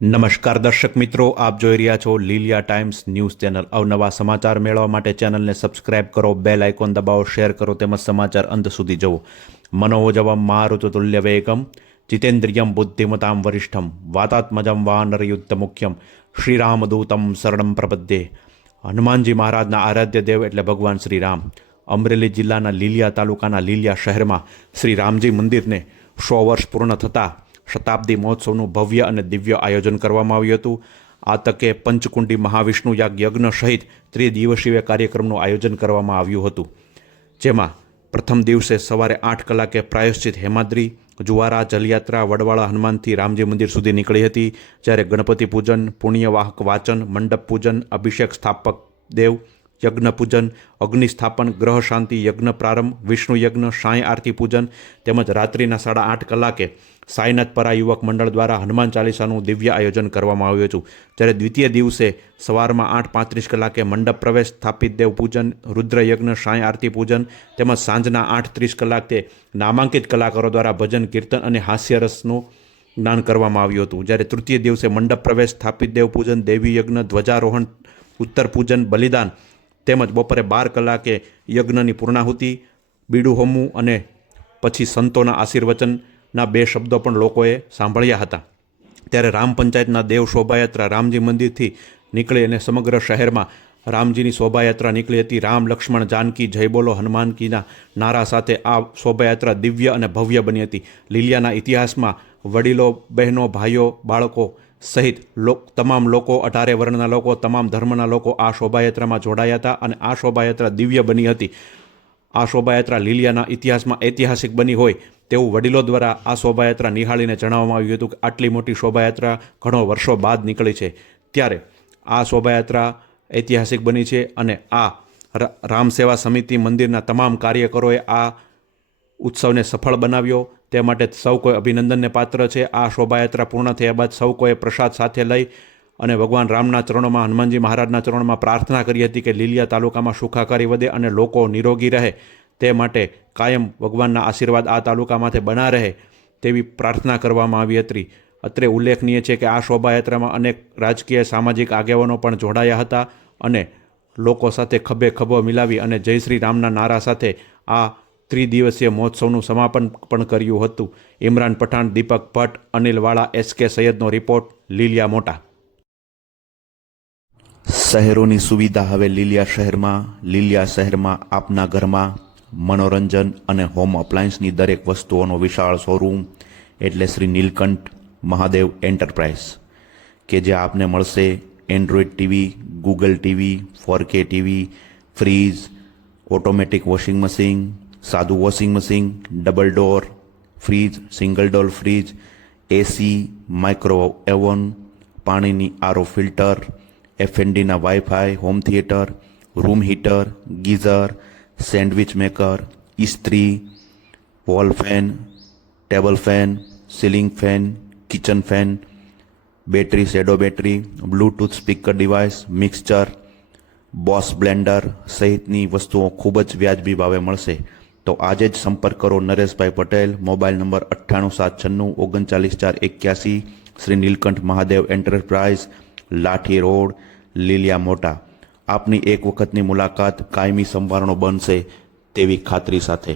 નમસ્કાર દર્શક મિત્રો, આપ જોઈ રહ્યા છો લીલિયા ટાઈમ્સ ન્યૂઝ ચેનલ। અવનવા સમાચાર મેળવવા માટે ચેનલને સબસ્ક્રાઇબ કરો, બેલ આઇકોન દબાવો, શેર કરો તેમજ સમાચાર અંત સુધી જુઓ। મનોજવમ મારુતતુલ્ય વેગમ જીતેન્દ્રિયમ બુદ્ધિમતામ વરિષ્ઠમ વાતાત્મજમ વાનરયુદ્ધ મુખ્યમ શ્રીરામદૂતમ શરણમ પ્રપદ્યે। હનુમાનજી મહારાજના આરાધ્ય દેવ એટલે ભગવાન શ્રી રામ અમરેલી જિલ્લાના લીલિયા તાલુકાના લીલિયા શહેરમાં શ્રી રામજી મંદિરને 100 વર્ષ પૂર્ણ થતાં શતાબ્દી મહોત્સવનું ભવ્ય અને દિવ્ય આયોજન કરવામાં આવ્યું હતું। આ તકે પંચકુંડી મહાવિષ્ણુ યાગ યજ્ઞ સહિત ત્રિદિવસીય કાર્યક્રમનું આયોજન કરવામાં આવ્યું હતું, જેમાં પ્રથમ દિવસે સવારે 8 કલાકે પ્રાયશ્ચિત હેમાદ્રી જુવારા જલયાત્રા વડવાળા હનુમાનથી રામજી મંદિર સુધી નીકળી હતી, જ્યારે ગણપતિ પૂજન, પુણ્યવાહક વાચન, મંડપ પૂજન, અભિષેક સ્થાપક દેવ યજ્ઞ પૂજન, અગ્નિ સ્થાપન, ગ્રહ શાંતિ યજ્ઞ પ્રારંભ, વિષ્ણુ યજ્ઞ, સાંઈ આરતી પૂજન તેમજ રાત્રિના 8:30 કલાકે સાઈનાથપરા યુવક મંડળ દ્વારા હનુમાન ચાલીસાનું દિવ્ય આયોજન કરવામાં આવ્યું હતું। જ્યારે દ્વિતીય દિવસે સવારમાં 8:35 કલાકે મંડપ પ્રવેશ, સ્થાપિત દેવ પૂજન, રુદ્ર યજ્ઞ, સાંઈ આરતી પૂજન તેમજ સાંજના 8:30 કલાકે નામાંકિત કલાકારો દ્વારા ભજન, કીર્તન અને હાસ્યરસનું જ્ઞાન કરવામાં આવ્યું હતું। જ્યારે તૃતીય દિવસે મંડપ પ્રવેશ, સ્થાપિત દેવ પૂજન, દેવી યજ્ઞ, ધ્વજારોહણ, ઉત્તર પૂજન, બલિદાન તેમજ બપોરે 12 કલાકે યજ્ઞની પૂર્ણાહુતિ, બીડું હોમવું અને પછી સંતોના આશીર્વચનના 2 શબ્દો પણ લોકોએ સાંભળ્યા હતા। ત્યારે રામ પંચાયતના દેવ શોભાયાત્રા રામજી મંદિરથી નીકળી અને સમગ્ર શહેરમાં રામજીની શોભાયાત્રા નીકળી હતી। રામ લક્ષ્મણ જાનકી જય બોલો હનુમાન કીના નારા સાથે આ શોભાયાત્રા દિવ્ય અને ભવ્ય બની હતી। લીલિયાના ઇતિહાસમાં વડીલો, બહેનો, ભાઈઓ, બાળકો સહિત તમામ લોકો, 18 વર્ણના લોકો, તમામ ધર્મના લોકો આ શોભાયાત્રામાં જોડાયા હતા અને આ શોભાયાત્રા દિવ્ય બની હતી। આ શોભાયાત્રા લીલિયાના ઇતિહાસમાં ઐતિહાસિક બની હોય તેવું વડીલો દ્વારા આ શોભાયાત્રા નિહાળીને જણાવવામાં આવ્યું હતું કે આટલી મોટી શોભાયાત્રા ઘણો વર્ષો બાદ નીકળી છે, ત્યારે આ શોભાયાત્રા ઐતિહાસિક બની છે અને આ રામ સેવા સમિતિ મંદિરના તમામ કાર્યકરોએ આ ઉત્સવને સફળ બનાવ્યો, તે માટે સૌ કોઈ અભિનંદનને પાત્ર છે। આ શોભાયાત્રા પૂર્ણ થયા બાદ સૌ કોઈએ પ્રસાદ સાથે લઈ અને ભગવાન રામના ચરણોમાં, હનુમાનજી મહારાજના ચરણોમાં પ્રાર્થના કરી હતી કે લીલિયા તાલુકામાં સુખાકારી વધે અને લોકો નિરોગી રહે, તે માટે કાયમ ભગવાનના આશીર્વાદ આ તાલુકામાંથી બના રહે તેવી પ્રાર્થના કરવામાં આવી હતી। અત્રે ઉલ્લેખનીય છે કે આ શોભાયાત્રામાં અનેક રાજકીય સામાજિક આગેવાનો પણ જોડાયા હતા અને લોકો સાથે ખભે ખભો મિલાવી અને જય શ્રી રામના નારા સાથે આ ત્રિદિવસીય મહોત્સવનું સમાપન પણ કર્યું હતું। ઇમરાન પઠાણ, દીપક ભટ્ટ, અનિલ વાળા, SK સૈયદનો રિપોર્ટ, લીલિયા મોટા। શહેરોની સુવિધા હવે લીલિયા શહેરમાં। લીલિયા શહેરમાં આપના ઘરમાં મનોરંજન અને હોમ અપ્લાયન્સની દરેક વસ્તુઓનો વિશાળ શોરૂમ એટલે શ્રી નીલકંઠ મહાદેવ એન્ટરપ્રાઇઝ, કે જે આપને મળશે android TV, Google TV, 4K TV, fridge, automatic washing machine, સાદું washing machine, double door fridge, single door fridge, AC, micro oven, પાણીની RO ફિલ્ટર, F&Dના wifi, home theatre, room heater, geyser, sandwich maker, ઇસ્ત્રી, wall fan, table fan, ceiling fan, kitchen fan, battery, શેડો battery, bluetooth speaker device, mixture, Bose blender સહિતની વસ્તુઓ ખૂબ જ વ્યાજબી ભાવે મળશે। તો આજે જ સંપર્ક કરો Nareshbhai Patel, mobile number 9876394481, Shri Nilkanth Mahadev enterprise, Lathi road, Liliya Mota. આપની એક વખતની મુલાકાત કાયમી સંભારણો બનશે તેવી ખાતરી સાથે।